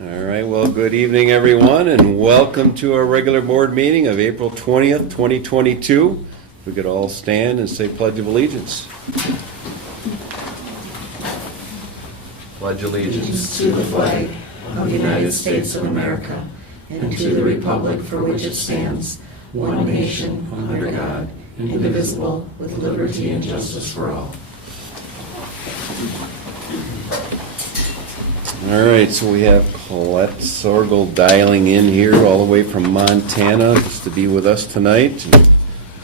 All right, well, good evening, everyone, and welcome to our regular board meeting of April 20th, 2022. If we could all stand and say Pledge of Allegiance. Pledge allegiance to the flag of the United States of America and to the republic for which it stands, one nation, under God, indivisible, with liberty and justice for all. All right, so we have Colette Sorgel dialing in here all the way from Montana just to be with us tonight.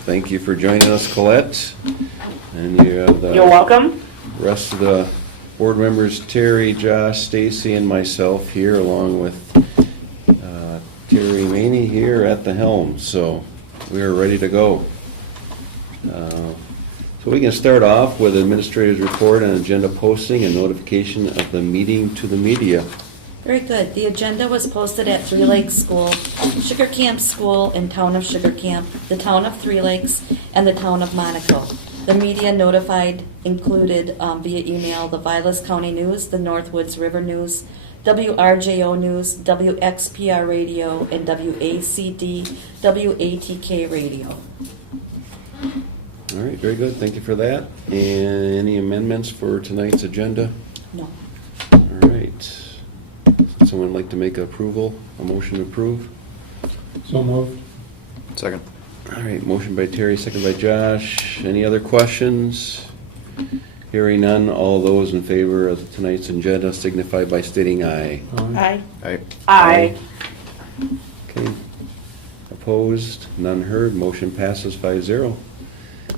Thank you for joining us, Colette. And you have the You're welcome. rest of the board members, Terry, Josh, Stacy, and myself here, along with Terry Maney here at the helm. So we are ready to go. So we can start off with administrator's report on agenda posting and notification of the meeting to the media. Very good. The agenda was posted at Three Lakes School, Sugar Camp School, and Town of Sugar Camp, the Town of Three Lakes, and the Town of Monaco. The media notified included via email the Vilas County News, the Northwoods River News, WRJO News, WXPR Radio, and WACD, WATK Radio. All right, very good. Thank you for that. And any amendments for tonight's agenda? No. All right. Someone like to make a motion to approve? So moved. Second. All right, motion by Terry, second by Josh. Any other questions? Hearing none, all those in favor of tonight's agenda signify by stating aye. Aye. Aye. Aye. Okay. Opposed? None heard. Motion passes 5-0.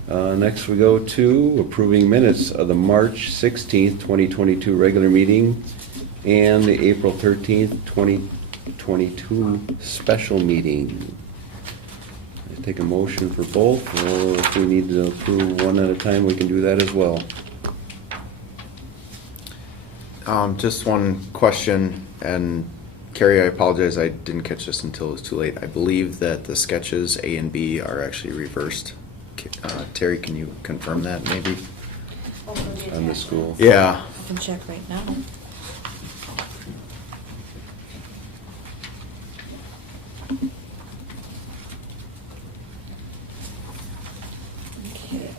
Next we go to approving minutes of the March 16th, 2022 regular meeting and the April 13th, 2022 special meeting. I take a motion for both, or if we need to approve one at a time, we can do that as well. Just one question, and Carrie, I apologize, I didn't catch this until it was too late. I believe that the sketches A and B are actually reversed. Terry, can you confirm that maybe? On the school. Yeah. I can check right now. Okay.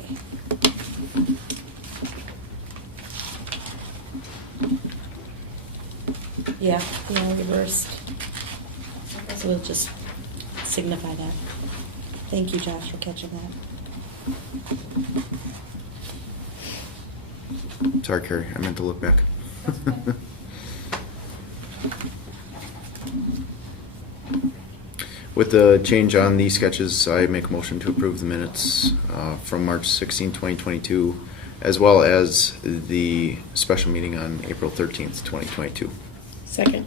Yeah, they are reversed. So we'll just signify that. Thank you, Josh, for catching that. Sorry, Carrie, I meant to look back. With the change on these sketches, I make a motion to approve the minutes from March 16, 2022, as well as the special meeting on April 13th, 2022. Second.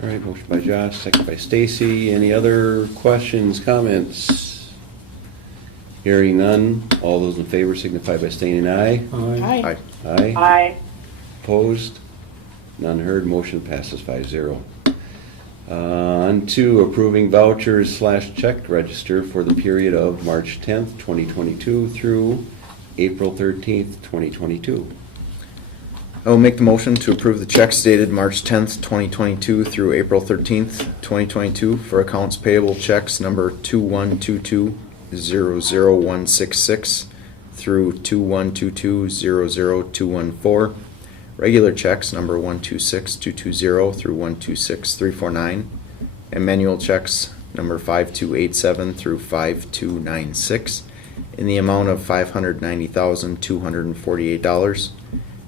All right, motion by Josh, second by Stacy. Any other questions, comments? Hearing none, all those in favor signify by stating aye. Aye. Aye. Aye. Opposed? None heard. Motion passes 5-0. On to approving vouchers / check register for the period of March 10th, 2022 through April 13th, 2022. I will make the motion to approve the checks dated March 10th, 2022 through April 13th, 2022 for accounts payable checks number 2122-00166 through 2122-00214, regular checks number 126220 through 126349, and manual checks number 5287 through 5296 in the amount of $590,248.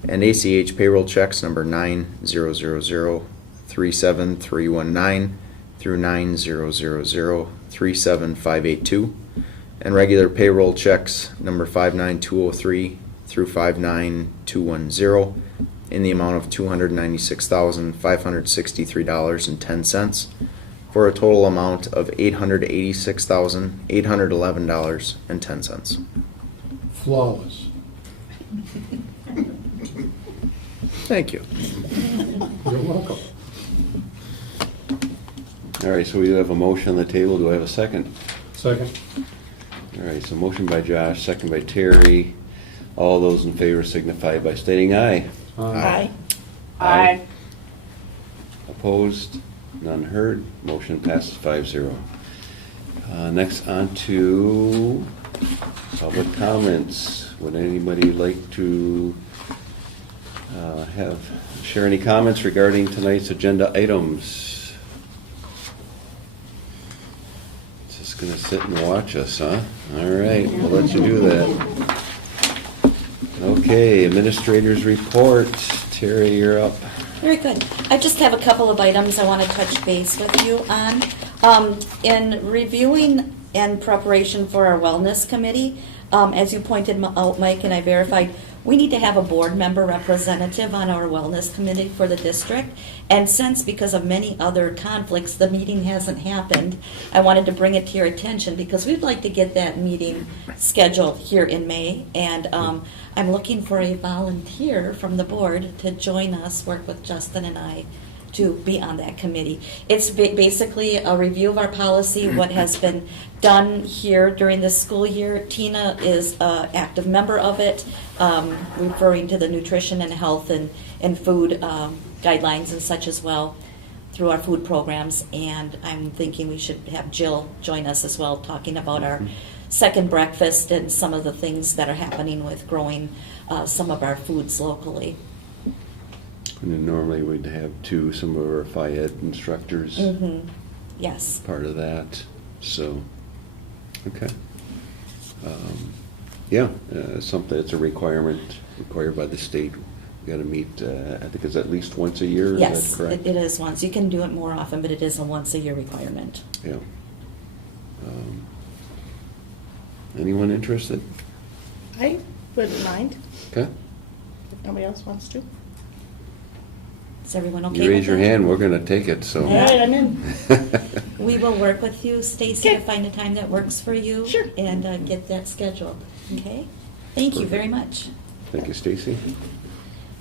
And ACH payroll checks number 900037319 through 900037582, and regular payroll checks number 59203 through 59210 in the amount of $296,563.10 for a total amount of $886,811.10. Flawless. Thank you. You're welcome. All right, so we have a motion on the table. Do I have a second? Second. All right, so motion by Josh, second by Terry. All those in favor signify by stating aye. Aye. Aye. Opposed? None heard. Motion passes 5-0. Next on to public comments. Would anybody like to share any comments regarding tonight's agenda items? Just gonna sit and watch us, huh? All right, we'll let you do that. Okay, administrators report. Terry, you're up. Very good. I just have a couple of items I want to touch base with you on. In reviewing and preparation for our wellness committee, as you pointed out, Mike, and I verified, we need to have a board member representative on our wellness committee for the district. And since, because of many other conflicts, the meeting hasn't happened, I wanted to bring it to your attention because we'd like to get that meeting scheduled here in May. And I'm looking for a volunteer from the board to join us, work with Justin and I to be on that committee. It's basically a review of our policy, what has been done here during this school year. Tina is an active member of it, referring to the nutrition and health and food guidelines and such as well through our food programs. And I'm thinking we should have Jill join us as well, talking about our second breakfast and some of the things that are happening with growing some of our foods locally. And then normally we'd have some of our FIED instructors Yes. part of that, so, okay. Yeah, something, it's a requirement required by the state. We gotta meet, I think it's at least once a year, is Yes, that correct? it is once. You can do it more often, but it is a once-a-year requirement. Yeah. Anyone interested? I wouldn't mind Okay. if nobody else wants to. Is everyone okay You with raise your it? hand, we're gonna take it, so. All right, I'm in. We will work with you, Stacy, to Okay. find a time that works for you. Sure. And get that scheduled, okay? Thank you very much. Thank you, Stacy.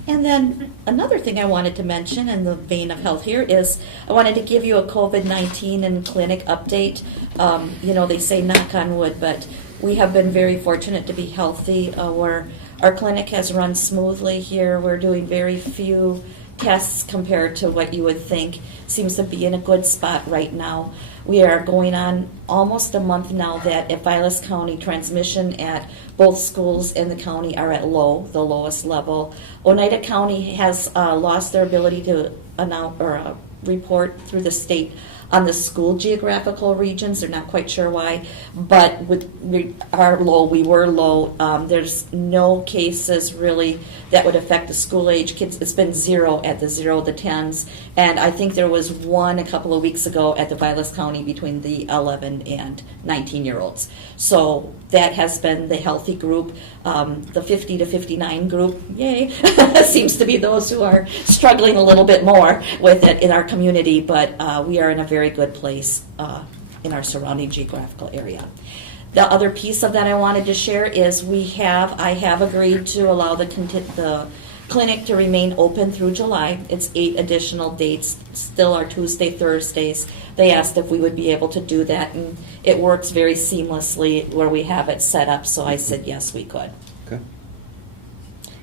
And then another thing I wanted to mention in the vein of health here is I wanted to give you a COVID-19 and clinic update. They say knock on wood, but we have been very fortunate to be healthy. Our clinic has run smoothly here. We're doing very few tests compared to what you would think. Seems to be in a good spot right now. We are going on almost a month now that at Vilas County, transmission at both schools in the county are at the lowest level. Oneida County has lost their ability to announce or report through the state on the school geographical regions. They're not quite sure why, but we were low. There's no cases really that would affect the school age kids. It's been zero at the 0 to 10s, and I think there was one a couple of weeks ago at the Vilas County between the 11 and 19-year-olds. So that has been the healthy group. The 50 to 59 group, yay, seems to be those who are struggling a little bit more with it in our community, but we are in a very good place in our surrounding geographical area. The other piece of that I wanted to share is I have agreed to allow the clinic to remain open through July. It's 8 additional dates, still are Tuesday, Thursdays. They asked if we would be able to do that, and it works very seamlessly where we have it set up, so I said yes, we could. Okay.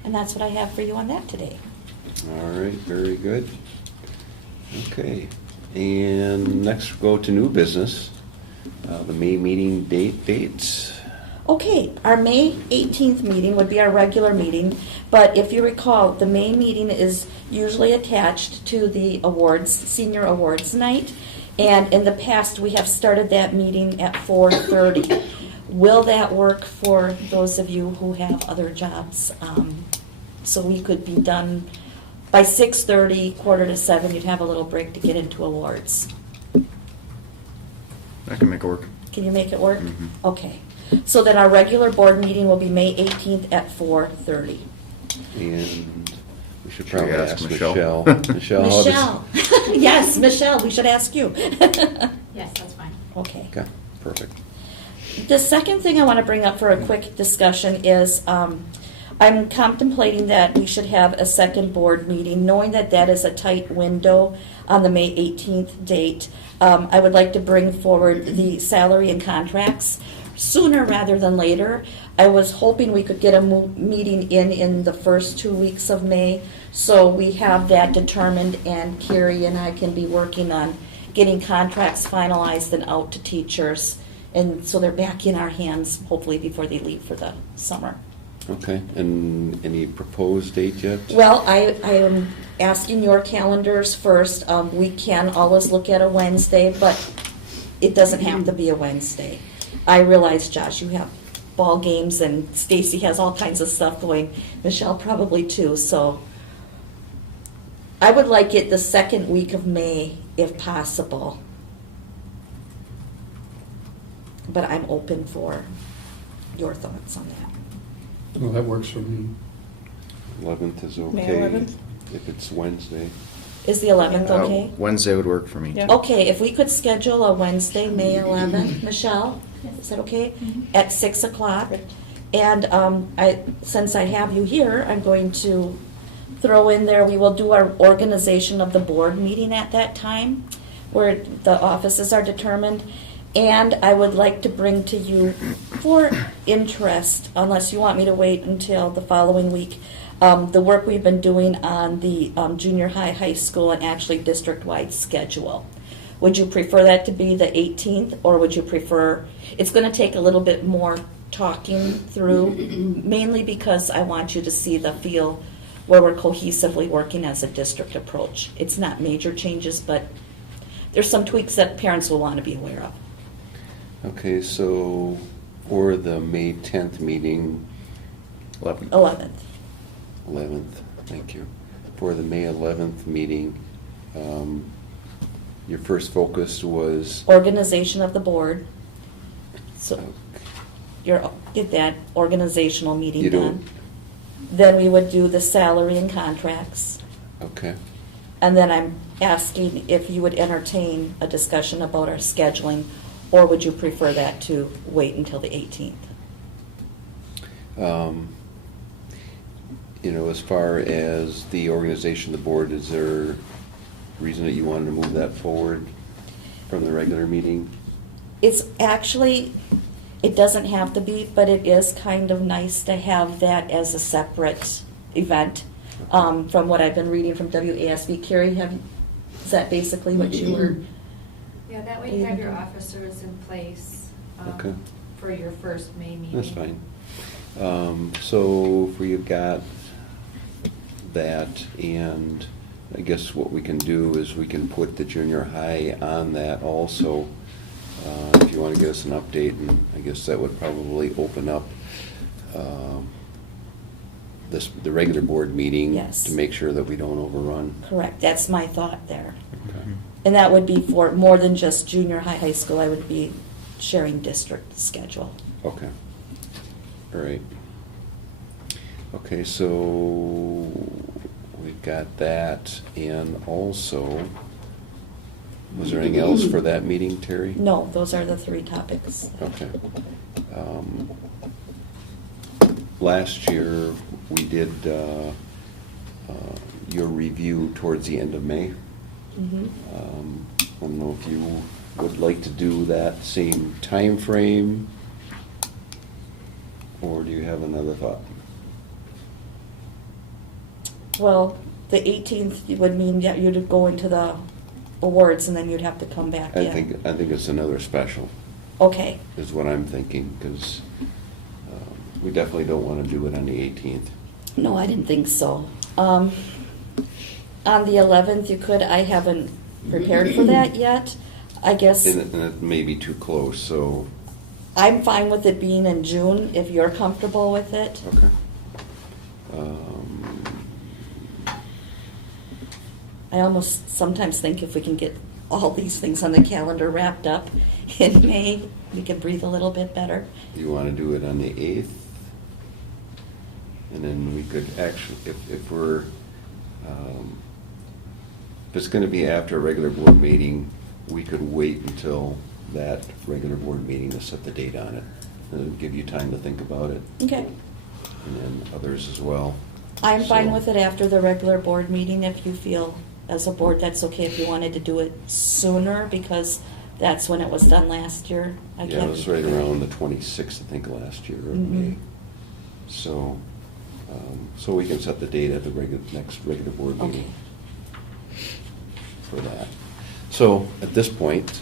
And that's what I have for you on that today. All right, very good. Okay, and next we'll go to new business. The May meeting dates. Okay, our May 18th meeting would be our regular meeting, but if you recall, the May meeting is usually attached to the senior awards night, and in the past, we have started that meeting at 4:30. Will that work for those of you who have other jobs? So we could be done by 6:30, 6:45, you'd have a little break to get into awards. I can make it work. Can you make it work? Mhm. Okay. So then our regular board meeting will be May 18th at 4:30. And we should Should probably we ask ask Michelle? Michelle. Michelle, how does- Michelle. Yes, Michelle, we should ask you. Yes, that's fine. Okay. Okay, perfect. The second thing I want to bring up for a quick discussion is I'm contemplating that we should have a second board meeting, knowing that that is a tight window on the May 18th date. I would like to bring forward the salary and contracts sooner rather than later. I was hoping we could get a meeting in the first 2 weeks of May, so we have that determined, and Carrie and I can be working on getting contracts finalized and out to teachers, and so they're back in our hands hopefully before they leave for the summer. Okay, and any proposed date yet? Well, I am asking your calendars first. We can always look at a Wednesday, but it doesn't have to be a Wednesday. I realize, Josh, you have ball games and Stacy has all kinds of stuff going. Michelle probably too, so I would like it the second week of May if possible. But I'm open for your thoughts on that. Well, that works for me. 11th is okay. May 11th? If it's Wednesday. Is the 11th okay? Wednesday would work for me. Yeah. Okay, if we could schedule a Wednesday, May 11th, Michelle, is that okay? At 6 o'clock. And since I have you here, I'm going to throw in there, we will do our organization of the board meeting at that time, where the offices are determined. And I would like to bring to you, for interest, unless you want me to wait until the following week, the work we've been doing on the junior high school, and actually district-wide schedule. Would you prefer that to be the 18th, or would you prefer, it's going to take a little bit more talking through, mainly because I want you to see the feel where we're cohesively working as a district approach. It's not major changes, but there's some tweaks that parents will want to be aware of. Okay, so for the May 10th meeting, 11th. 11th, thank you. For the May 11th meeting, your first focus was, Organization of the board. So get that organizational meeting You done. don't- Then we would do the salary and contracts. okay, And then I'm asking if you would entertain a discussion about our scheduling, or would you prefer that to wait until the 18th? as far as the organization of the board, is there a reason that you wanted to move that forward from the regular meeting? It's actually, it doesn't have to be, but it is kind of nice to have that as a separate event. From what I've been reading from WASB, Carrie, is that basically what you were? Yeah, that way you have your officers in place Okay. for your first May meeting. That's fine. So if we've got that, and I guess what we can do is we can put the junior high on that also. If you want to give us an update, and I guess that would probably open up the regular board meeting. Yes. To make sure that we don't overrun. Correct, that's my thought there. Okay. And that would be for more than just junior high school, I would be sharing district schedule. Okay. All right. Okay, so we've got that, and also, was there anything else for that meeting, Terry? No, those are the three topics. Okay. Last year, we did your review towards the end of May. Mhm. I don't know if you would like to do that same time frame, or do you have another thought? Well, the 18th would mean that you'd go into the awards and then you'd have to come back I in. think it's another special, Okay, is what I'm thinking, because we definitely don't want to do it on the 18th. no, I didn't think so. On the 11th, you could, I haven't prepared for that yet. I guess And it may be too close, so, I'm fine with it being in June if you're comfortable with it. okay. I almost sometimes think if we can get all these things on the calendar wrapped up in May, we can breathe a little bit better. You want to do it on the 8th? And then we could actually, if we're, if it's going to be after a regular board meeting, we could wait until that regular board meeting to set the date on it. And it'll give you time to think about it, Okay. and then others as well. I'm fine So- with it after the regular board meeting if you feel, as a board, that's okay if you wanted to do it sooner, because that's when it was done last year. I Yeah, it can't- was right around the 26th, I think, last year of May. Mhm. So, so we can set the date at the next regular board Okay. meeting for that. So, at this point,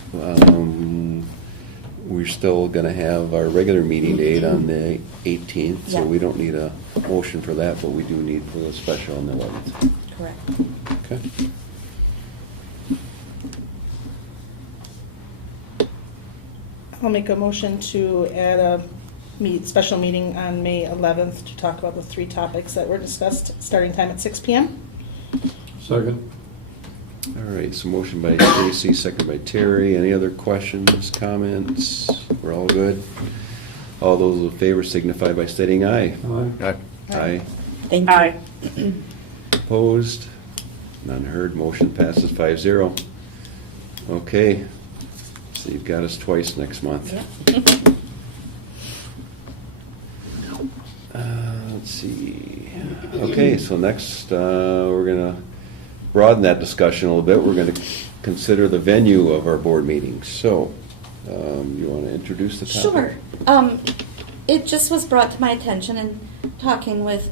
we're still gonna have our regular meeting date on the 18th, so Yeah. we don't need a motion for that, but we do need for the special on the 11th. Correct. Okay? I'll make a motion to add a special meeting on May 11th to talk about the 3 topics that were discussed, starting time at 6 PM. Second. All right, so motion by Stacy, second by Terry. Any other questions, comments? We're all good? All those in favor signify by stating aye. Aye. Aye. Thank you. Opposed? None heard. Motion passes 5-0. Okay, so you've got us twice next month. Yep. Let's see. Okay, so next, we're gonna broaden that discussion a little bit. We're gonna consider the venue of our board meetings. So, you wanna introduce the topic? Sure. It just was brought to my attention in talking with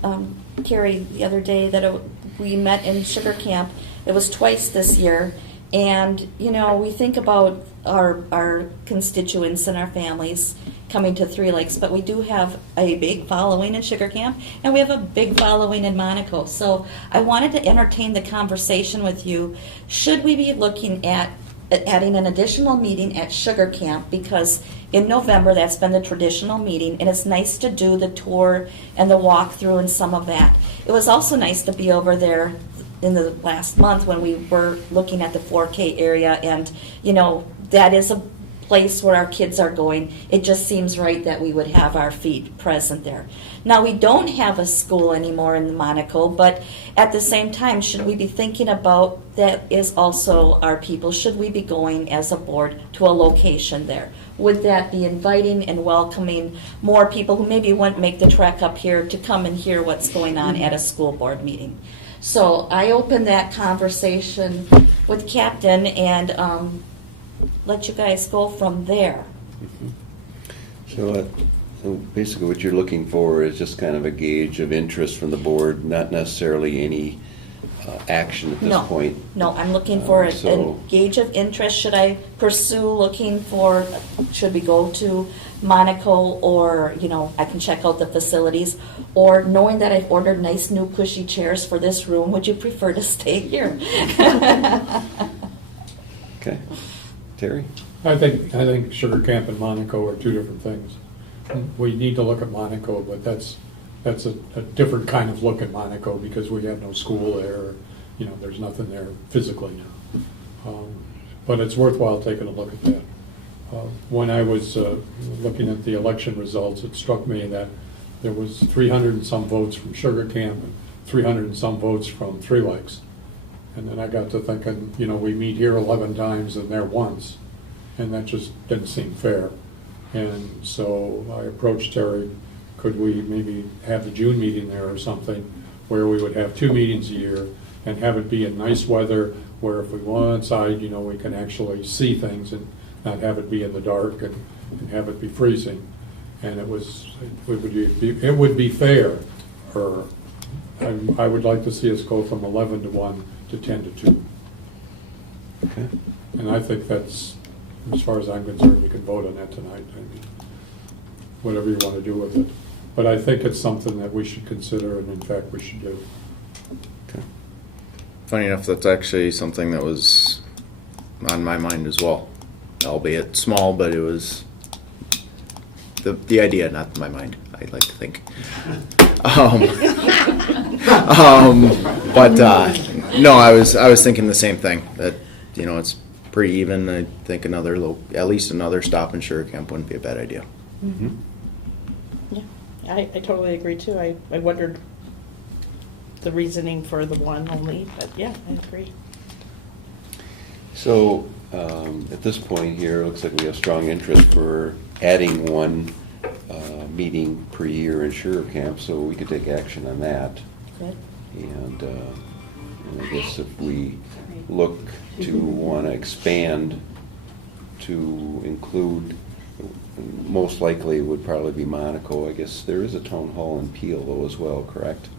Carrie the other day that we met in Sugar Camp. It was twice this year. And, you know, we think about our constituents and our families coming to Three Lakes, but we do have a big following in Sugar Camp, and we have a big following in Monaco. So I wanted to entertain the conversation with you. Should we be looking at adding an additional meeting at Sugar Camp? Because in November, that's been the traditional meeting, and it's nice to do the tour and the walkthrough and some of that. It was also nice to be over there in the last month when we were looking at the 4K area, and, you know, that is a place where our kids are going. It just seems right that we would have our feet present there. Now, we don't have a school anymore in Monaco, but at the same time, should we be thinking about that is also our people? Should we be going as a board to a location there? Would that be inviting and welcoming more people who maybe wouldn't make the trek up here to come and hear what's going on at a school board meeting? So I opened that conversation with Captain and let you guys go from there. So basically what you're looking for is just kind of a gauge of interest from the board, not necessarily any action at this No, point. no, I'm looking for a So- gauge of interest. Should I pursue looking for, should we go to Monaco, or, you know, I can check out the facilities, or knowing that I've ordered nice new cushy chairs for this room, would you prefer to stay here? Okay. Terry? I think Sugar Camp and Monaco are 2 different things. We need to look at Monaco, but that's a different kind of look at Monaco because we have no school there. You know, there's nothing there physically now. But it's worthwhile taking a look at that. When I was looking at the election results, it struck me that there was 300 and some votes from Sugar Camp and 300 and some votes from Three Lakes. And then I got to thinking, you know, we meet here 11 times and there once, and that just didn't seem fair. And so I approached Terry, could we maybe have the June meeting there or something, where we would have 2 meetings a year and have it be in nice weather, where if we go outside, you know, we can actually see things and not have it be in the dark and have it be freezing. And it would be fair, or I would like to see us go from 11 to 1 to 10 to 2. Okay. And I think that's, as far as I'm concerned, we can vote on that tonight. I mean, whatever you want to do with it. But I think it's something that we should consider, and in fact, we should do. Okay. Funny enough, that's actually something that was on my mind as well. Albeit small, but it was the idea, not my mind, I'd like to think. But no, I was thinking the same thing, that, you know, it's pretty even. I think at least another stop in Sugar Camp wouldn't be a bad idea. Mhm. Yeah, I totally agree too. I wondered the reasoning for the one only, but yeah, I agree. So, at this point here, it looks like we have strong interest for adding one meeting per year in Sugar Camp, so we could take action on that. Good. And I guess if we look to want to expand to include, most likely would probably be Monaco. I guess there is a town hall in Peel though as well, correct?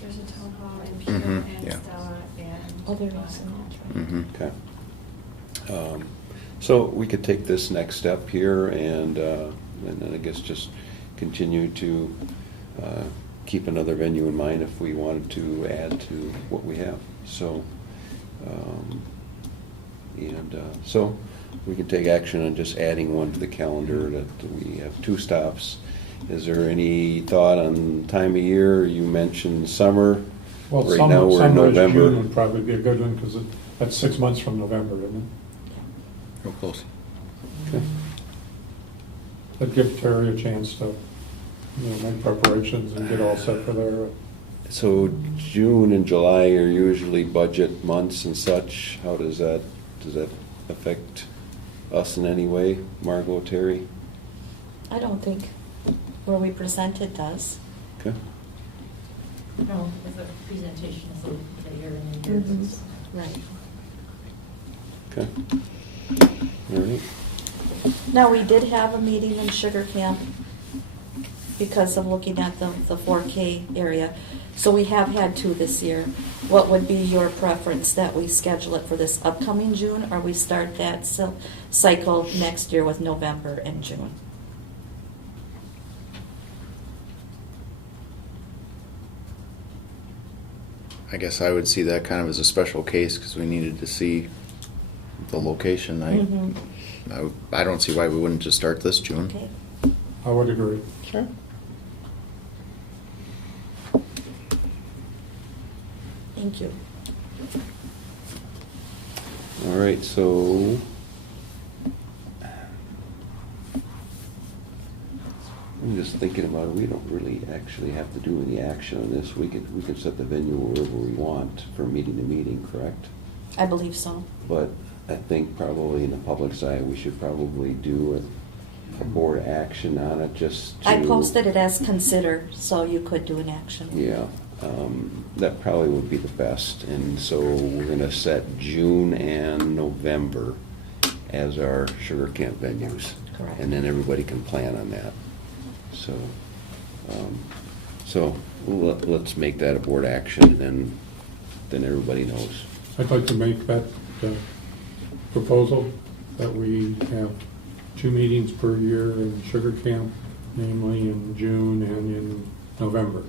There's a town hall in Peel Mhm, and yeah. Stella and. Oh, there is, that's right. Mhm. Okay. So we could take this next step here and then I guess just continue to keep another venue in mind if we wanted to add to what we have. So, so we can take action on just adding one to the calendar that we have 2 stops. Is there any thought on time of year? You mentioned summer. Well, Right now, we're in summer is November. June would probably be a good one, because that's 6 months from November, isn't Real close. Okay. it? That'd give Terry a chance to, make preparations and get all set for their, So June and July are usually budget months and such. How does that affect us in any way, Margot, Terry? I don't think where we present it does. Okay. No, if the presentation is a little later in the Mhm. year. Right. Okay. All right. Now, we did have a meeting in Sugar Camp because of looking at the 4K area. So we have had 2 this year. What would be your preference, that we schedule it for this upcoming June, or we start that cycle next year with November and June? I guess I would see that kind of as a special case because we needed to see the location. Mhm. I don't see why we wouldn't just start this June. Okay. I would agree. Sure. Thank you. All right, so I'm just thinking about it. We don't really actually have to do any action on this. We could set the venue wherever we want for meeting to meeting, correct? I believe so. But I think probably in the public side, we should probably do a board action on it just to. I posted it as consider, so you could do an action. Yeah, that probably would be the best. And so we're gonna set June and November as our Sugar Camp venues. Correct. And then everybody can plan on that. So, let's make that a board action, and then everybody knows. I'd like to make that proposal, that we have 2 meetings per year in Sugar Camp, namely in June and in November,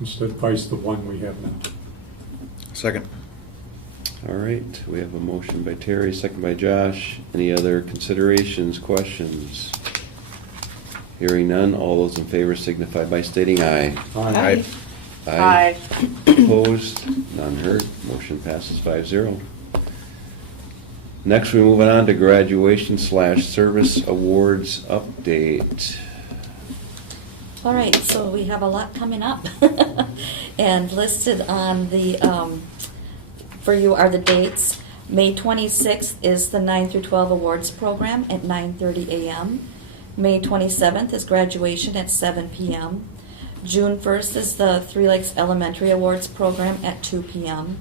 instead vice the one we have now. Second. All right, we have a motion by Terry, second by Josh. Any other considerations, questions? Hearing none, all those in favor signify by stating aye. Aye. Aye. Opposed? None heard. Motion passes 5-0. Next, we're moving on to graduation/service awards update. All right, so we have a lot coming up. And listed on the, for you are the dates. May 26th is the 9 through 12 awards program at 9:30 a.m. May 27th is graduation at 7 p.m. June 1st is the Three Lakes Elementary Awards program at 2 p.m.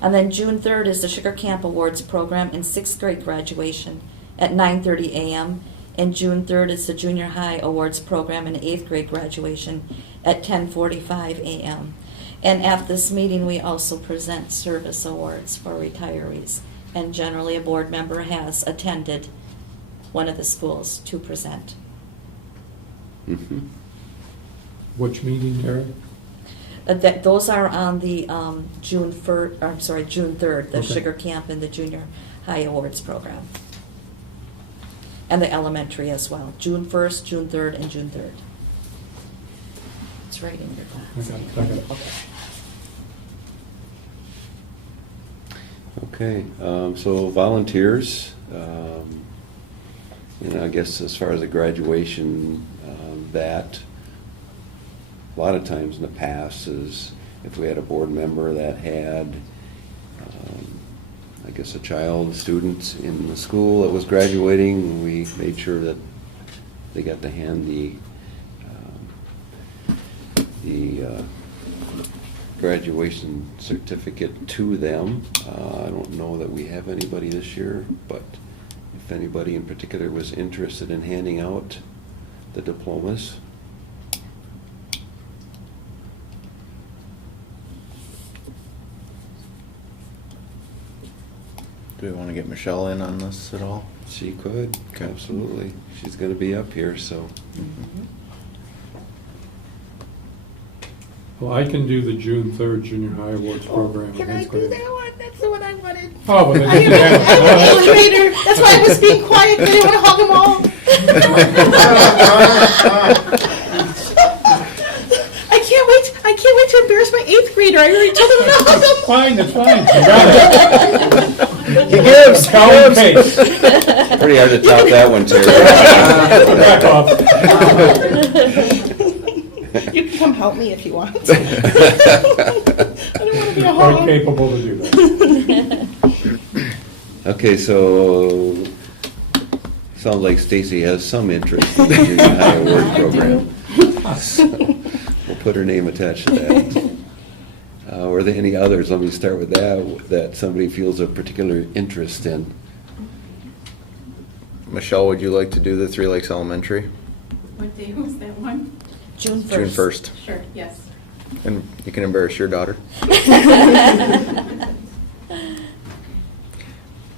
And then June 3rd is the Sugar Camp Awards program in 6th grade graduation at 9:30 a.m. And June 3rd is the Junior High Awards program in 8th grade graduation at 10:45 a.m. And at this meeting, we also present service awards for retirees. And generally, a board member has attended one of the schools to present. Mhm. Which meeting, Terry? Those are on the June 3rd, the Okay. Sugar Camp and the Junior High Awards program. And the elementary as well, June 1st, June 3rd, and June 3rd. It's right in your class. I got it. Okay, so volunteers, I guess as far as the graduation, that, a lot of times in the past is if we had a board member that had, I guess, a child, a student in the school that was graduating, we made sure that they got to hand the graduation certificate to them. I don't know that we have anybody this year, but if anybody in particular was interested in handing out the diplomas. Do we want to get Michelle in on this at all? She could, Okay. absolutely. She's going to be up here, so. Well, I can do the June 3rd Junior High Awards program. Can I do that one? That's the one I wanted. Oh, well, then I you am can have an it. eighth grader. That's why I was being quiet. 'Cause I didn't want to hug them all. I can't wait to embarrass my eighth grader. I already told him to hug them. Fine, that's fine. You got it. He gives! Count case. Pretty hard to top that one, Terry. Back off. You can come help me if you want. I don't want to be a Quite hog. capable to do that. Okay, so, sounds like Stacy has some interest in the junior high award program. We'll put her name attached to that. Were there any others? Let me start with that somebody feels a particular interest in. Michelle, would you like to do the Three Lakes Elementary? What day was that one? June 1st. June 1st. Sure, yes. And you can embarrass your daughter.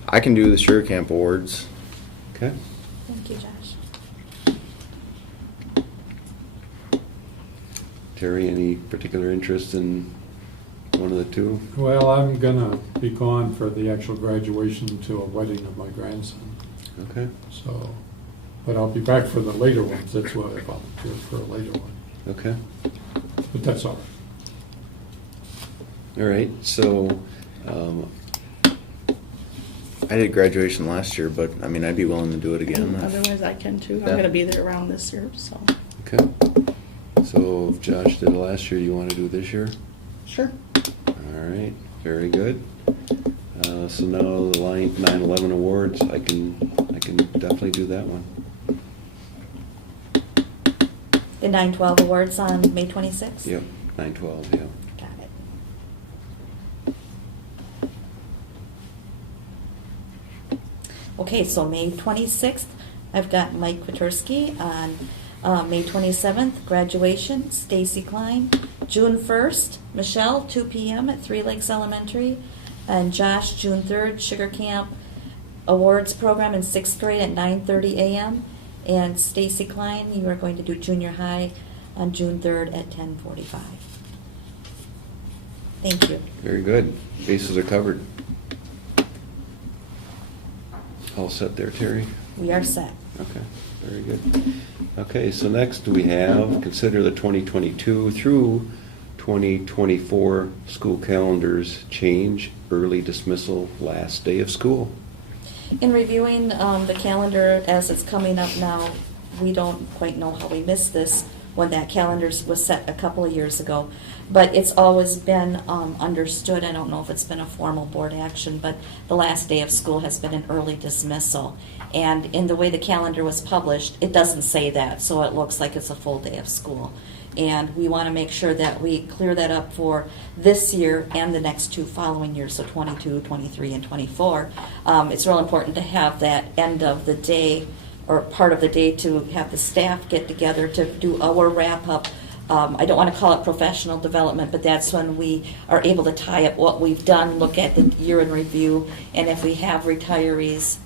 I can do the Sugar Camp Awards. Okay? Thank you, Josh. Terry, any particular interest in one of the two? Well, I'm gonna be gone for the actual graduation to a wedding of my grandson. Okay, So, but I'll be back for the later ones. That's why I volunteered for a later one. okay. But that's all right. All right, so, I did graduation last year, but I mean, I'd be willing to do it again. Otherwise, I can too. I'm Yeah. going to be there around this year, so okay. So if Josh did it last year, you want to do it this year? sure. All right, very good. So now the line 9/11 awards, I can definitely do that one. The 9/12 awards on May 26th? Yep, 9/12, yeah. Got it. Okay, so May 26th, I've got Mike Kwiatkowski. On May 27th, graduation, Stacy Klein. June 1st, Michelle, 2 p.m. at Three Lakes Elementary. And Josh, June 3rd, Sugar Camp Awards Program in 6th grade at 9:30 a.m. And Stacy Klein, you are going to do junior high on June 3rd at 10:45. Thank you. Very good. Bases are covered. All set there, Terry? We are set. Okay, very good. Okay, so next we have, consider the 2022 through 2024 school calendars change, early dismissal, last day of school. In reviewing the calendar as it's coming up now, we don't quite know how we missed this when that calendar was set a couple of years ago. But it's always been understood, I don't know if it's been a formal board action, but the last day of school has been an early dismissal. And in the way the calendar was published, it doesn't say that, so it looks like it's a full day of school. And we want to make sure that we clear that up for this year and the next two following years, so 22, 23, and 24. It's real important to have that end of the day or part of the day to have the staff get together to do our wrap-up. I don't want to call it professional development, but that's when we are able to tie up what we've done, look at the year in review, and if we have retirees,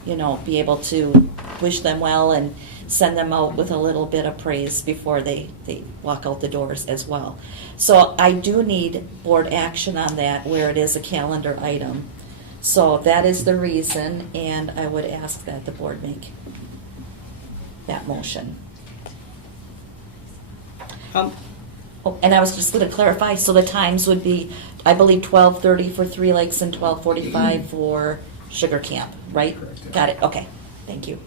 be able to wish them well and send them out with a little bit of praise before they walk out the doors as well. So I do need board action on that where it is a calendar item. So that is the reason, and I would ask that the board make that motion. Oh, and I was just going to clarify, so the times would be, I believe, 12:30 for Three Lakes and 12:45 for Sugar Camp, right? Correct, yeah. Got it, okay, thank you.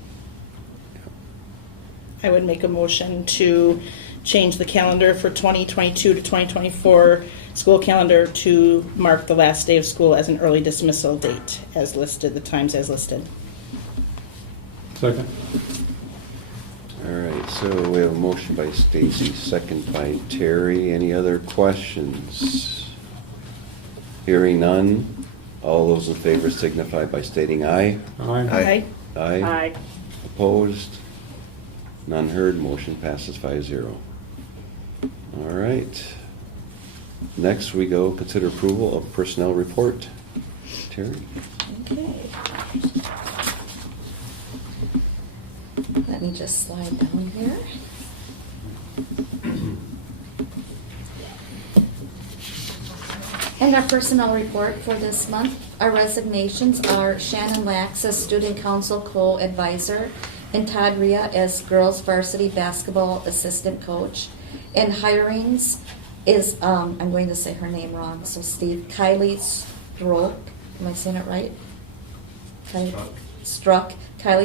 I would make a motion to change the calendar for 2022 to 2024 school calendar to mark the last day of school as an early dismissal date as listed, the times as listed. Second. All right, so we have a motion by Stacy, second by Terry. Any other questions? Hearing none, all those in favor signify by stating aye. Aye. Aye. Aye. Opposed? None heard, motion passes 5-0. All right. Next, we go consider approval of personnel report. Terry? Okay. Let me just slide down here. And our personnel report for this month, our resignations are Shannon Lax as Student Council Co-Advisor and Todd Rhea as Girls Varsity Basketball Assistant Coach. And hirings is, I'm going to say her name wrong, so Steve, Kylie Stroke, am I saying it right? Kylie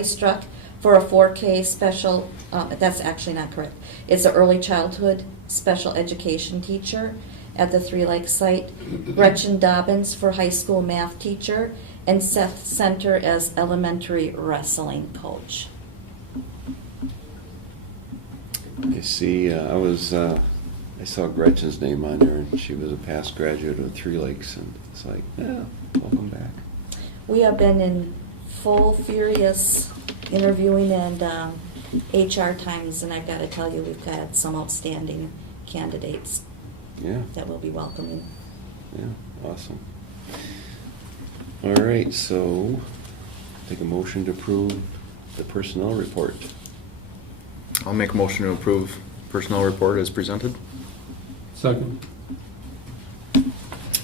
Struck for a 4K special, that's actually not correct. It's an early childhood special education teacher at the Three Lakes site. Gretchen Dobbins for high school math teacher, and Seth Center as elementary wrestling coach. I see, I saw Gretchen's name on there, and she was a past graduate of Three Lakes, and it's like, yeah, welcome back. We have been in full furious interviewing and HR times, and I've got to tell you, we've got some outstanding candidates Yeah, that we'll be welcoming. yeah, awesome. All right, so take a motion to approve the personnel report. I'll make a motion to approve personnel report as presented. Second.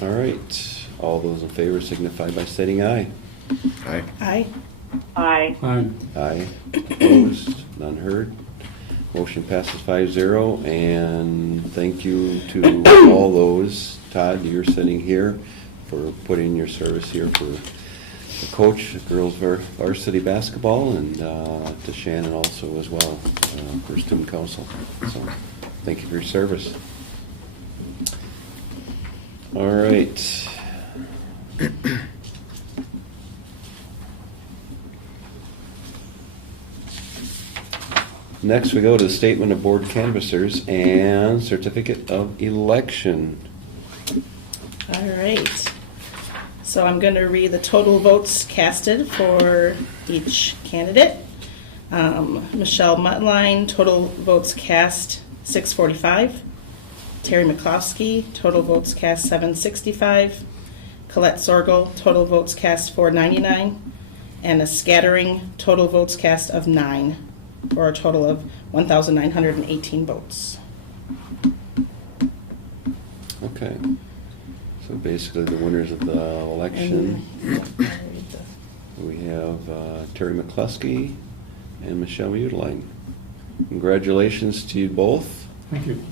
All right, all those in favor signify by stating aye. Aye. Aye. Aye. Aye. Aye. Opposed? None heard. Motion passes 5-0, and thank you to all those. Todd, you're sitting here for putting your service here for the coach of girls varsity basketball, and to Shannon also as well for student council. So thank you for your service. All right. Next, we go to the statement of board canvassers and certificate of election. All right. So I'm going to read the total votes casted for each candidate. Michelle Mutline, total votes cast 645. Terry McCloskey, total votes cast 765. Colette Sorgel, total votes cast 499. And a scattering total votes cast of 9, for a total of 1,918 votes. Okay. So basically, the winners of the election, we have Terry McCluskey and Michelle Mutline. Congratulations to you both. Thank you.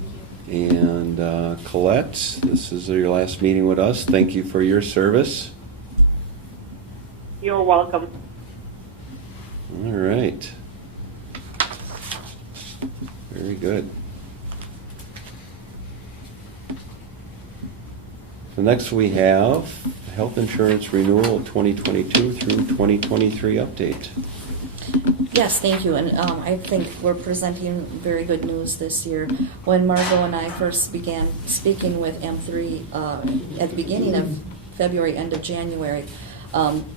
And Colette, this is your last meeting with us. Thank you for your service. You're welcome. All right. Very good. So next we have health insurance renewal 2022 through 2023 update. Yes, thank you, and I think we're presenting very good news this year. When Margot and I first began speaking with M3 at the beginning of February, end of January,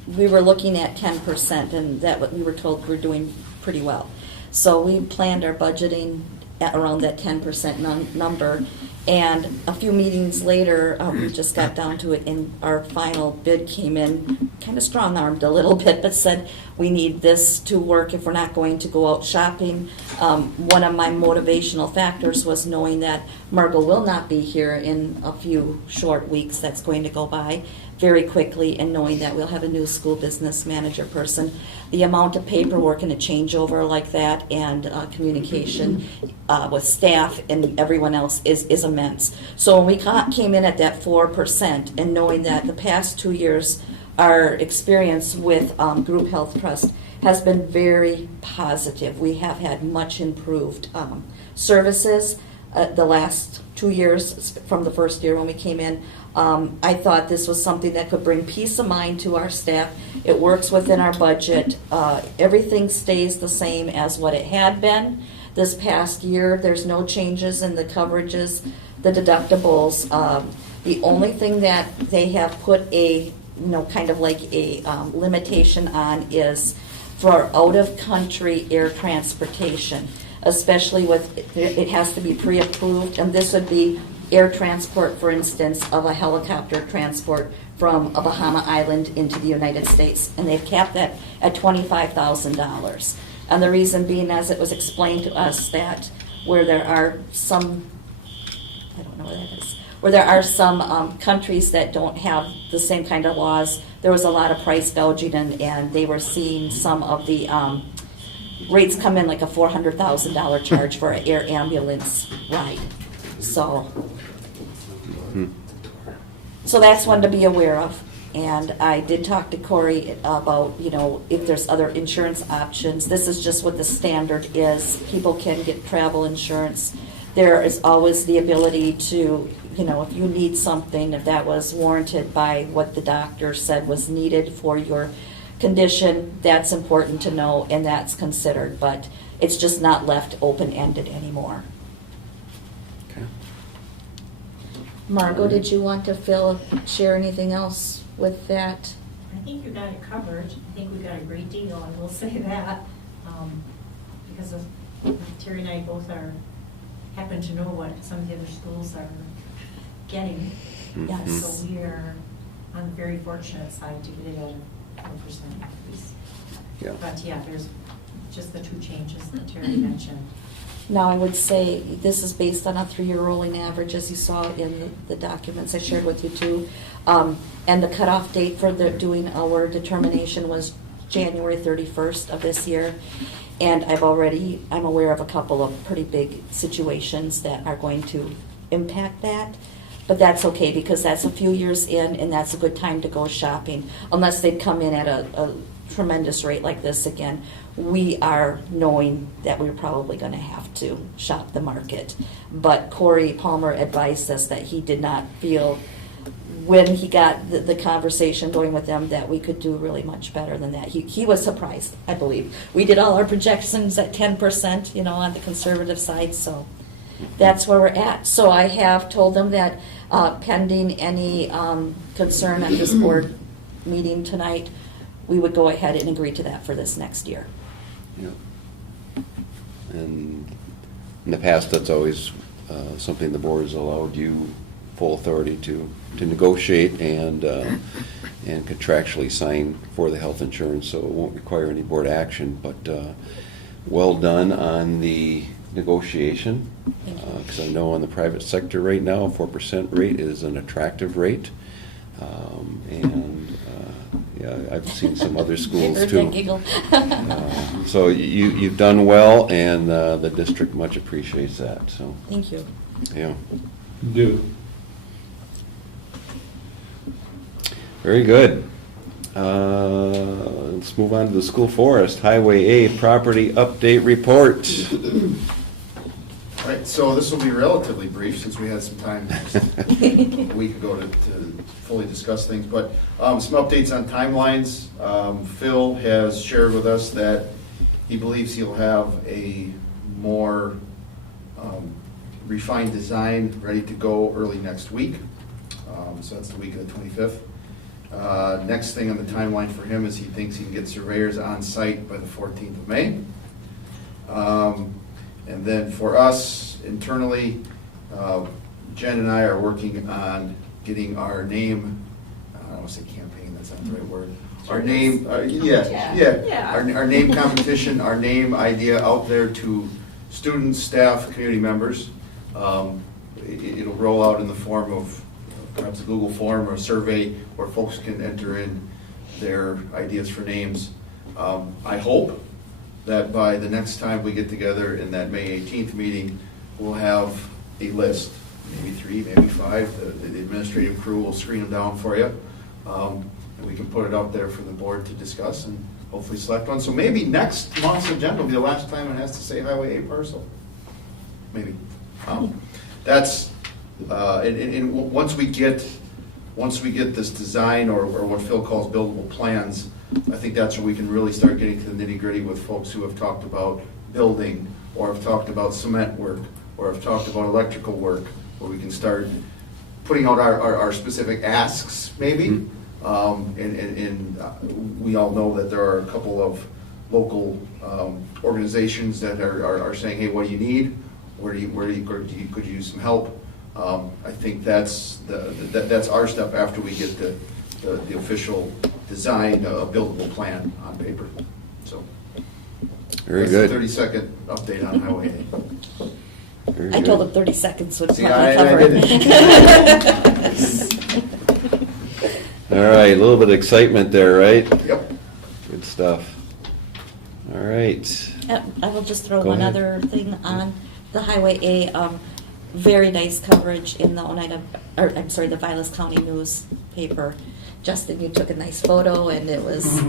we were looking at 10%, and that we were told we're doing pretty well. So we planned our budgeting at around that 10% number, and a few meetings later, we just got down to it, and our final bid came in kind of strong-armed a little bit, but said we need this to work if we're not going to go out shopping. One of my motivational factors was knowing that Margot will not be here in a few short weeks. That's going to go by very quickly, and knowing that we'll have a new school business manager person. The amount of paperwork and a changeover like that, and communication with staff and everyone else is immense. So when we came in at that 4%, and knowing that the past 2 years, our experience with Group Health Trust has been very positive. We have had much improved services the last 2 years from the first year when we came in. I thought this was something that could bring peace of mind to our staff. It works within our budget. Everything stays the same as what it had been this past year. There's no changes in the coverages, the deductibles. The only thing that they have put a, kind of like a limitation on is for out-of-country air transportation, especially with, it has to be pre-approved, and this would be air transport, for instance, of a helicopter transport from a Bahama island into the United States, and they've capped that at $25,000. And the reason being, as it was explained to us, that where there are some, I don't know what that is, where there are some countries that don't have the same kind of laws, there was a lot of price gouging, and they were seeing some of the rates come in like a $400,000 charge for an air ambulance ride. So that's one to be aware of. And I did talk to Corey about, if there's other insurance options. This is just what the standard is. People can get travel insurance. There is always the ability to, if you need something, if that was warranted by what the doctor said was needed for your condition, that's important to know, and that's considered. But it's just not left open-ended anymore. Okay. Margot, did you want to share anything else with that? I think you got it covered. I think we got a great deal, I will say that. Because of, Terry and I both happen to know what some of the other schools are getting. Yes. So we are on the very fortunate side to get it at a 4% increase. Yeah. But yeah, there's just the two changes that Terry mentioned. Now, I would say this is based on a 3-year rolling average, as you saw in the documents I shared with you too. And the cutoff date for doing our determination was January 31st of this year. And I'm aware of a couple of pretty big situations that are going to impact that. But that's okay, because that's a few years in, and that's a good time to go shopping, unless they'd come in at a tremendous rate like this again. We are knowing that we're probably going to have to shop the market. But Corey Palmer advised us that he did not feel, when he got the conversation going with them, that we could do really much better than that. He was surprised, I believe. We did all our projections at 10%, on the conservative side, so that's where we're at. So I have told them that pending any concern at this board meeting tonight, we would go ahead and agree to that for this next year. Yeah. And in the past, that's always something the board has allowed you full authority to negotiate and contractually sign for the health insurance, so it won't require any board action. But well done on the negotiation, because I know in the private sector right now, a 4% rate is an attractive rate. Yeah, I've seen some other schools Heard too. that giggle. So you've done well, and the district much appreciates that. So Thank you. yeah, Do. very good. Let's move on to the school forest. Highway A property update report. All right, so this will be relatively brief since we had some time a week ago to fully discuss things, but some updates on timelines. Phil has shared with us that he believes he'll have a more refined design ready to go early next week. So that's the week of the 25th. Next thing on the timeline for him is he thinks he can get surveyors on site by the 14th of May. And then for us internally, Jen and I are working on getting our name, I don't want to say campaign, that's not the right word. Our name, our name competition, our name idea out there to students, staff, community members. It'll roll out in the form of perhaps a Google form or a survey where folks can enter in their ideas for names. I hope that by the next time we get together in that May 18th meeting, we'll have a list, maybe 3, maybe 5. The administrative crew will screen them down for you. And we can put it out there for the board to discuss and hopefully select one. So maybe next month's agenda will be the last time it has to say Highway A parcel. Maybe. That's, and once we get this design or what Phil calls buildable plans, I think that's where we can really start getting to the nitty-gritty with folks who have talked about building, or have talked about cement work, or have talked about electrical work, where we can start putting out our specific asks, maybe. And we all know that there are a couple of local organizations that are saying, hey, what do you need? Could you use some help? I think that's our step after we get the official design, buildable plan on paper. So Very that's good. a 30-second update on Highway A. Very I told good. him 30 seconds would See, probably I cover did it. All right, a little bit of excitement there, right? Yep. Good stuff. All right. I will just throw Go one ahead. other thing on the Highway A. Very nice coverage in the Oneida, or I'm sorry, the Vilas County newspaper. Justin, you took a nice photo, and it was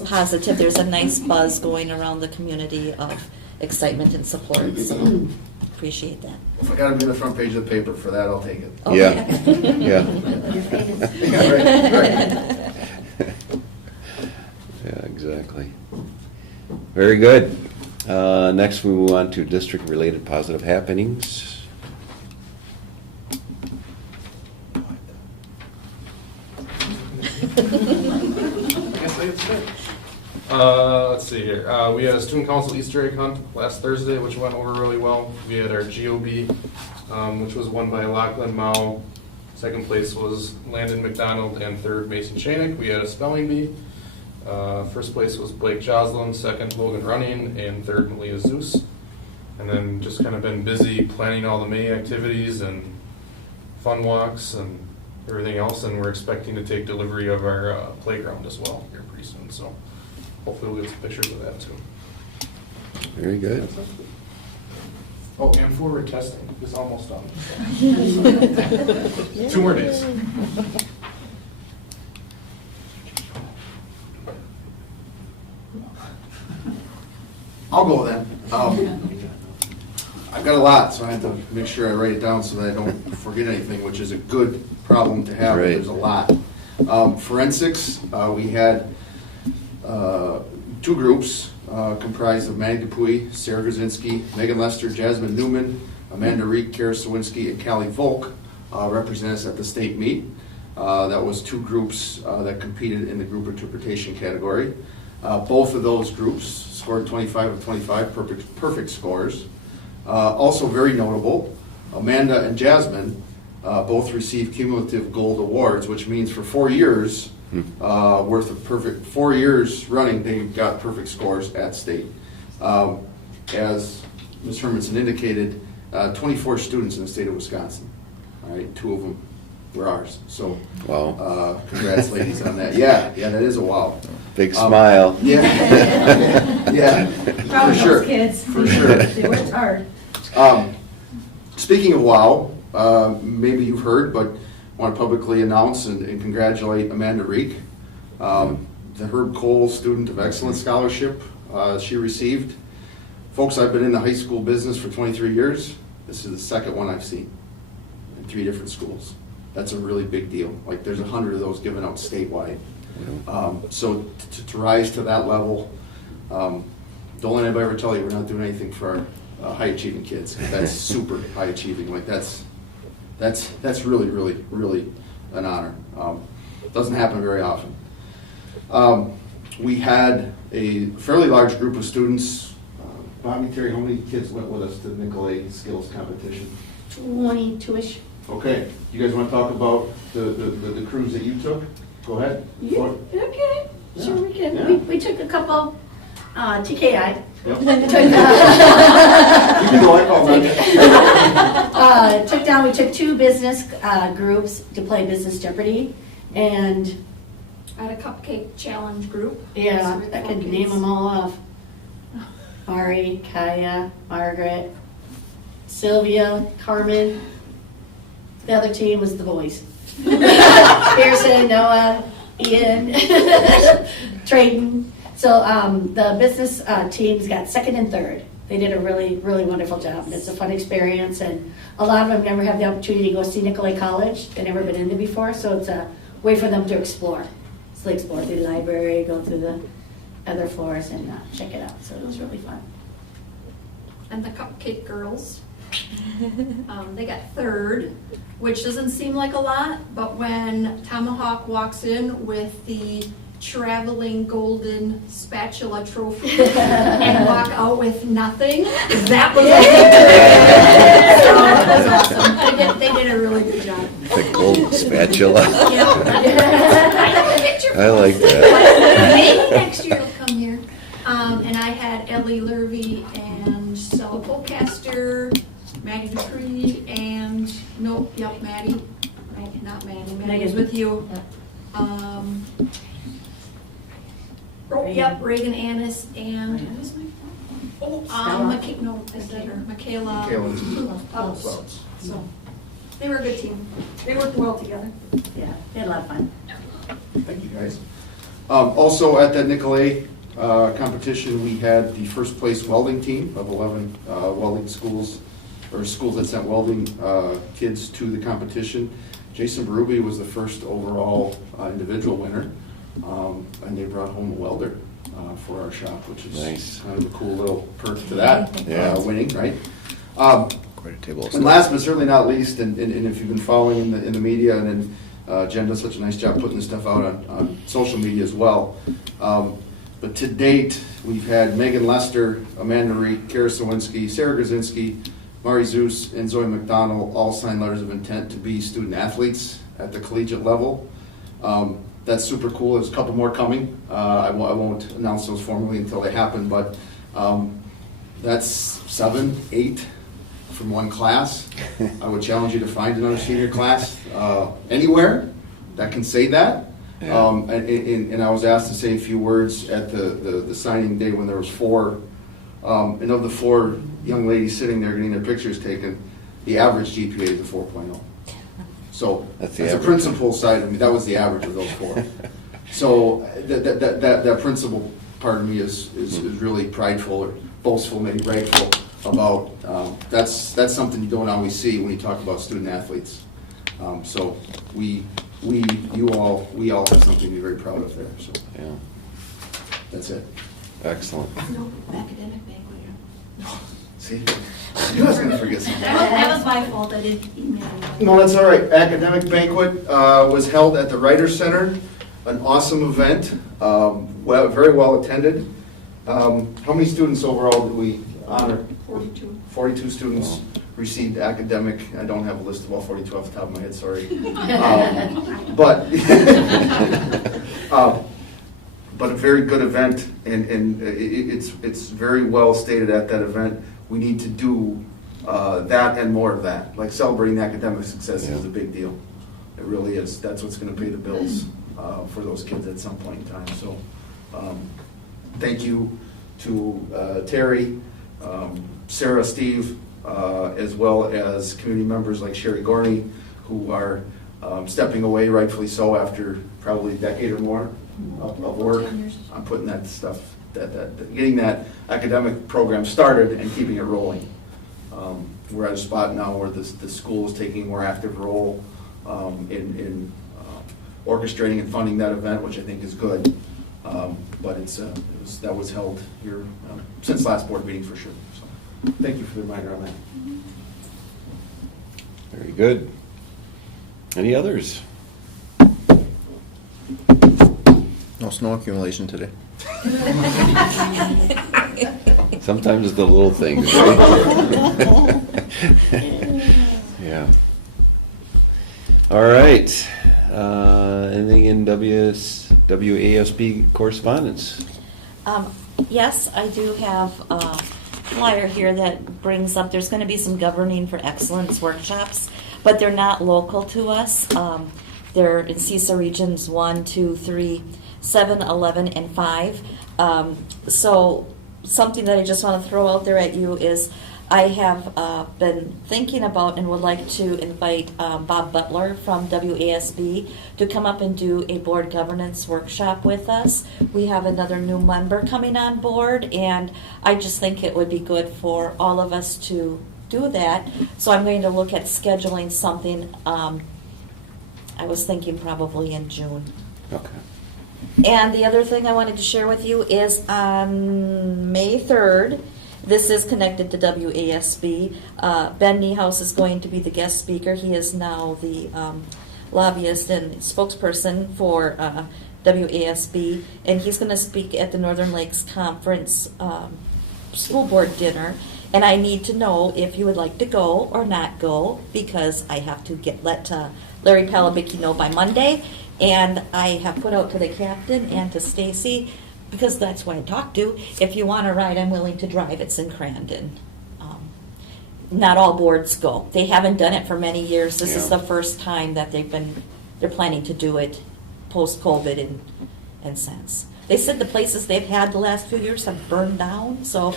positive. There's a nice buzz going around the community of excitement and support. So appreciate that. If I gotta be on the front page of the paper for that, I'll take it. Oh, Yeah. yeah. Yeah. Right. Yeah, exactly. Very good. Next, we move on to district-related positive happenings. Let's see here. We had a student council Easter egg hunt last Thursday, which went over really well. We had our GOB, which was won by Lachlan Mao. Second place was Landon McDonald, and third Mason Chanik. We had a spelling bee. First place was Blake Joslin, second Logan Running, and third Malia Zeus. And then just kind of been busy planning all the May activities and fun walks and everything else. And we're expecting to take delivery of our playground as well here pretty soon. So hopefully we'll get some pictures of that too. Very good. Oh, and forward testing is almost done. 2 more days. I'll go then. I've got a lot, so I have to make sure I write it down so that I don't forget anything, which is a good problem to have. But Right. There's a lot. Forensics, we had 2 groups comprised of Manny Dupuy, Sarah Grzinski, Megan Lester, Jasmine Newman, Amanda Reek, Kara Sawinski, and Callie Volk represent us at the state meet. That was 2 groups that competed in the group interpretation category. Both of those groups scored 25 of 25, perfect scores. Also very notable, Amanda and Jasmine both received cumulative gold awards, which means for 4 years worth of perfect, 4 years running, they got perfect scores at state. As Ms. Hermanson indicated, 24 students in the state of Wisconsin. All right, 2 of them were ours. So, Wow. congrats, ladies, on that. Yeah, that is a wow. Big smile. Yeah, yeah, Proud for of sure. those kids. For sure. They worked hard. Speaking of WOW, maybe you've heard, but I want to publicly announce and congratulate Amanda Reek, the Herb Cole Student of Excellence Scholarship she received. Folks, I've been in the high school business for 23 years. This is the second one I've seen in 3 different schools. That's a really big deal. Like, there's 100 of those given out statewide. So to rise to that level, don't let anybody ever tell you we're not doing anything for our high achieving kids. That's super high achieving. Like, that's really, really, really an honor. Doesn't happen very often. We had a fairly large group of students. Bobby, Terry, how many kids went with us to the Nicolay Skills Competition? 22-ish. Okay, you guys want to talk about the cruise that you took? Go ahead. Okay, sure we can. Yeah. We took a couple, TKI. Yep. You can go, I call that. We took 2 business groups to play Business Jeopardy, and I had a cupcake challenge group. yeah, So I could kids. name them all off. Mari, Kaya, Margaret, Sylvia, Carmen. The other team was the boys. Pearson, Noah, Ian, Trayton. So the business teams got 2nd and 3rd. They did a really, really wonderful job. It's a fun experience, and a lot of them never have the opportunity to go see Nicolay College. They've never been into before, so it's a way for them to explore. So they explore through the library, go through the other floors, and check it out. So it was really fun. And the cupcake girls, they got 3rd, which doesn't seem like a lot, but when Tomahawk walks in with the traveling golden spatula trophy and walk out with nothing. That was so that was awesome. They did a really good job. The gold spatula. Picture. I like that. Maybe next year I'll come here. And I had Ellie Lurvy and Stella Polecaster, Maddie Dupree, and Maddie. Right, not Maddie. Maddie was with you. Reagan Annis and who was my Michaela. Clouds. So they were a good team. They worked well together. Yeah, they had a lot of fun. Thank you, guys. Also, at that Nicolay competition, we had the first place welding team of 11 welding schools, or schools that sent welding kids to the competition. Jason Berube was the first overall individual winner, and they brought home a welder for our shop, which is Nice. kind of a cool little perk to that, Yeah. winning, right? Quite a table of And last but certainly not least, and if you've been following in the media, and then Jen does such a nice job putting this stuff out on social media as well. But to date, we've had Megan Lester, Amanda Reed, Kara Sawinski, Sarah Grzinski, Mari Zeus, and Zoe McDonald all signed letters of intent to be student athletes at the collegiate level. That's super cool. There's a couple more coming. I won't announce those formally until they happen, but that's 7, 8 from one class. I would challenge you to find another senior class anywhere that can say that. Yeah. And I was asked to say a few words at the signing day when there was 4. And of the 4 young ladies sitting there getting their pictures taken, the average GPA is a 4.0. So That's as the a average. principal side of me, that was the average of those 4. So that principal part of me is really prideful or boastful, maybe grateful about. That's something you don't always see when you talk about student athletes. So we all have something to be very proud of there. So Yeah, that's it. excellent. No academic banquet. See, I knew I was going to forget something. That was my fault. I didn't email you. No, that's all right. Academic banquet was held at the Writers Center. An awesome event, very well attended. How many students overall did we honor? 42. 42 students received academic. I don't have a list of all 42 off the top of my head, sorry. But a very good event, and it's very well stated at that event. We need to do that and more of that. Like celebrating academic success is a big deal. It really is. That's what's going to pay the bills for those kids at some point in time. So thank you to Terry, Sarah, Steve, as well as community members like Sherry Gorney, who are stepping away, rightfully so, after probably a decade or more of work on putting that stuff, getting that academic program started and keeping it rolling. We're at a spot now where the school is taking a more active role in orchestrating and funding that event, which I think is good. But that was held here since last board meeting for sure. So thank you for the reminder on that. Very good. Any others? No snow accumulation today. Sometimes it's the little things, right? Yeah. All right. Anything in WASB correspondence? Yes, I do have a flyer here that brings up, there's going to be some governing for excellence workshops, but they're not local to us. They're in CISA regions 1, 2, 3, 7, 11, and 5. So something that I just want to throw out there at you is I have been thinking about and would like to invite Bob Butler from WASB to come up and do a board governance workshop with us. We have another new member coming on board, and I just think it would be good for all of us to do that. So I'm going to look at scheduling something, I was thinking probably in June. Okay. And the other thing I wanted to share with you is on May 3rd, this is connected to WASB. Ben Niehaus is going to be the guest speaker. He is now the lobbyist and spokesperson for WASB, and he's going to speak at the Northern Lakes Conference School Board Dinner. And I need to know if you would like to go or not go, because I have to let Larry Palabicki know by Monday. And I have put out to the captain and to Stacy, because that's who I talked to, if you want to ride, I'm willing to drive. It's in Crandon. Not all boards go. They haven't done it for many years. This is Yeah. the first time that they're planning to do it post-COVID and since. They said the places they've had the last few years have burned down, so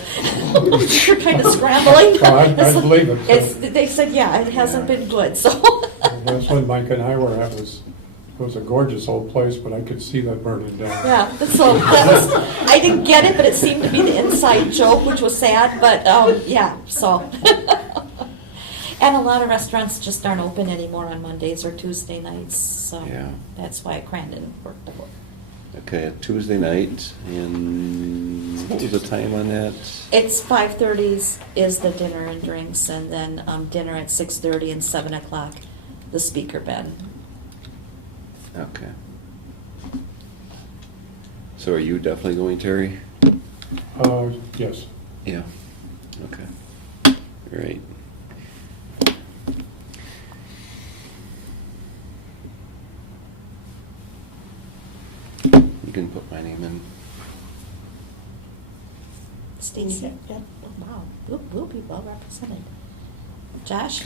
they're kind of scrambling. Oh, I believe it. They said, yeah, it hasn't been good, so. That's when Mike and I were at, it was a gorgeous old place, but I could see that burning down. Yeah, so I didn't get it, but it seemed to be the inside joke, which was sad, but yeah, so. And a lot of restaurants just aren't open anymore on Mondays or Tuesday nights, so Yeah. that's why Crandon worked. Okay, a Tuesday night, and what was the time on that? It's 5:30 is the dinner and drinks, and then dinner at 6:30 and 7 o'clock, the speaker bed. Okay. So are you definitely going, Terry? Yes. Yeah. Okay. All right. You can put my name in. Stacy? Yeah. Oh, wow, we'll be well represented. Josh?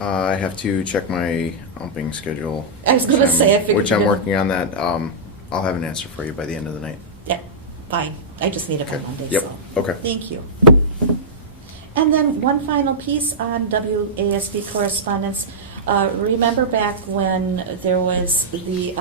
I have to check my umping schedule. I was gonna say, I figured Which I'm you'd- working on that. I'll have an answer for you by the end of the night. Yeah, fine. I just need it for Okay. Monday, Yep. so. Okay. Thank you. And then one final piece on WASB correspondence. Remember back when there was the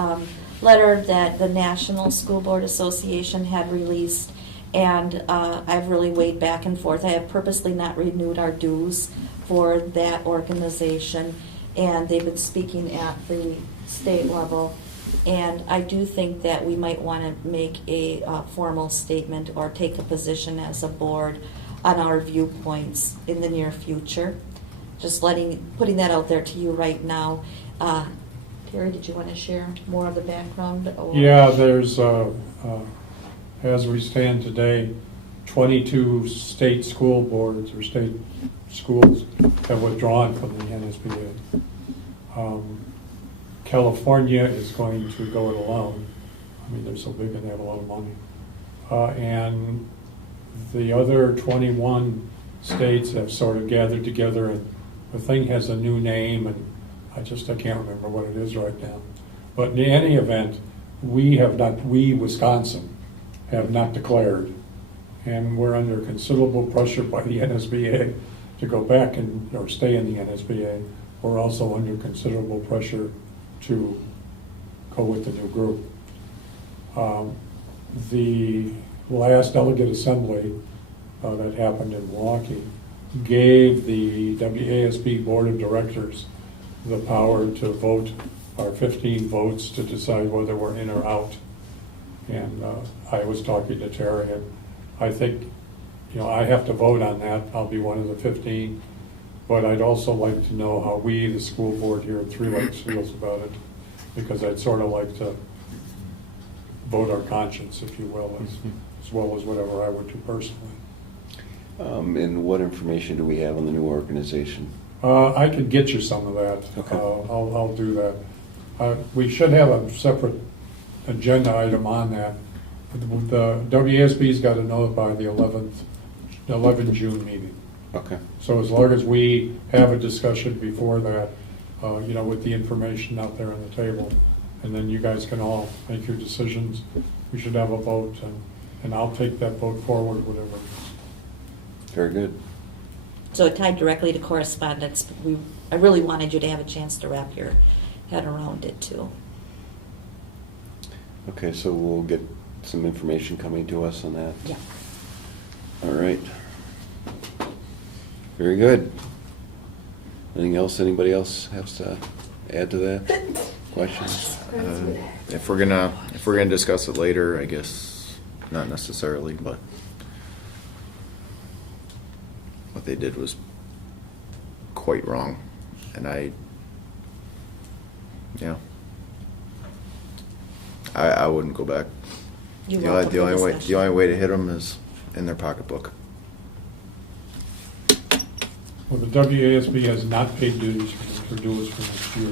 letter that the National School Board Association had released, and I've really weighed back and forth. I have purposely not renewed our dues for that organization, and they've been speaking at the state level. And I do think that we might want to make a formal statement or take a position as a board on our viewpoints in the near future. Just putting that out there to you right now. Terry, did you want to share more of the background? Or? Yeah, there's, as we stand today, 22 state school boards or state schools have withdrawn from the NSBA. California is going to go it alone. I mean, they're so big and they have a lot of money. And the other 21 states have sort of gathered together, and the thing has a new name, and I can't remember what it is right now. But in any event, we, Wisconsin, have not declared, and we're under considerable pressure by the NSBA to go back or stay in the NSBA. We're also under considerable pressure to go with the new group. The last delegate assembly that happened in Milwaukee gave the WASB Board of Directors the power to vote our 15 votes to decide whether we're in or out. And I was talking to Terry, and I think, I have to vote on that. I'll be one of the 15. But I'd also like to know how we, the school board here at Three Lakes, feels about it, because I'd sort of like to vote our conscience, if you will, as well as whatever I would do personally. And what information do we have on the new organization? I could get you some of that. Okay. I'll do that. We should have a separate agenda item on that. The WASB's got to notify the 11 June meeting. Okay. So as long as we have a discussion before that, with the information out there on the table, and then you guys can all make your decisions, we should have a vote, and I'll take that vote forward, whatever. Very good. So it tied directly to correspondence. But I really wanted you to have a chance to wrap your head around it too. Okay, so we'll get some information coming to us on that. Yeah. All right. Very good. Anything else anybody else has to add to that? Questions? If we're gonna discuss it later, I guess not necessarily, but what they did was quite wrong, and I wouldn't go back. You The welcome only the way, discussion. the only way to hit them is in their pocketbook. Well, the WASB has not paid dues for dues for next year.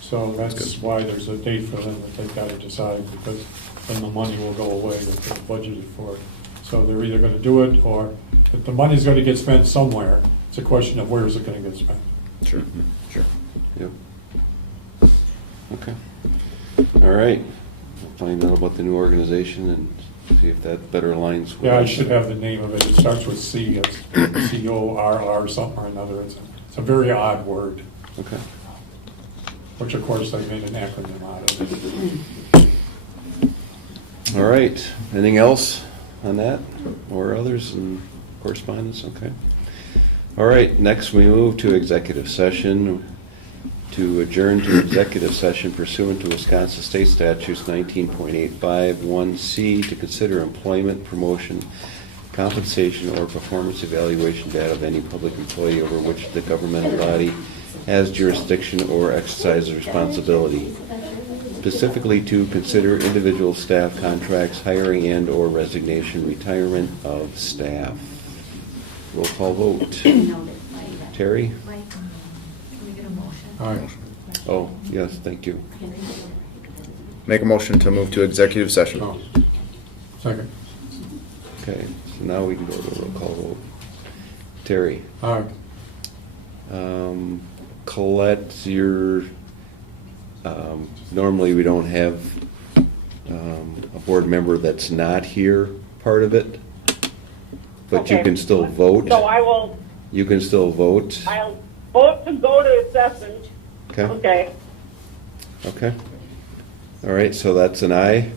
So that's why there's a date for them that they've got to decide, because then the money will go away that they're budgeted for it. So they're either gonna do it, or if the money's gonna get spent somewhere, it's a question of where is it gonna get spent. Sure, sure. Yep. Okay. All right. We'll find out about the new organization and see if that better aligns with. Yeah, I should have the name of it. It starts with C, it's CORR something or another. It's a very odd word, Okay. which of course they made an acronym out of it. All right. Anything else on that or others in correspondence? Okay. All right. Next, we move to executive session to adjourn to executive session pursuant to Wisconsin State Statutes 19.851C to consider employment, promotion, compensation, or performance evaluation data of any public employee over which the governmental body has jurisdiction or exercises responsibility. Specifically to consider individual staff contracts, hiring and/or resignation, retirement of staff. Roll call vote. Terry? Mike, can we get a motion? All right. Oh, yes, thank you. Make a motion to move to executive session. No. Second. Okay, so now we can go to roll call vote. Terry? All right. Colette, normally we don't have a board member that's not here part of it, but you Okay. can still vote. So I'll You can still vote. vote to go to session. Okay, Okay. okay. All right, so that's an aye.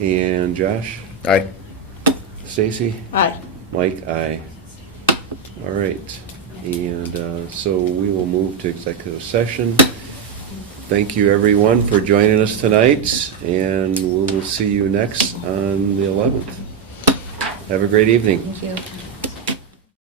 And Josh? Aye. Stacy? Aye. Mike, aye. All right, and so we will move to executive session. Thank you, everyone, for joining us tonight, and we will see you next on the 11th. Have a great evening. Thank you.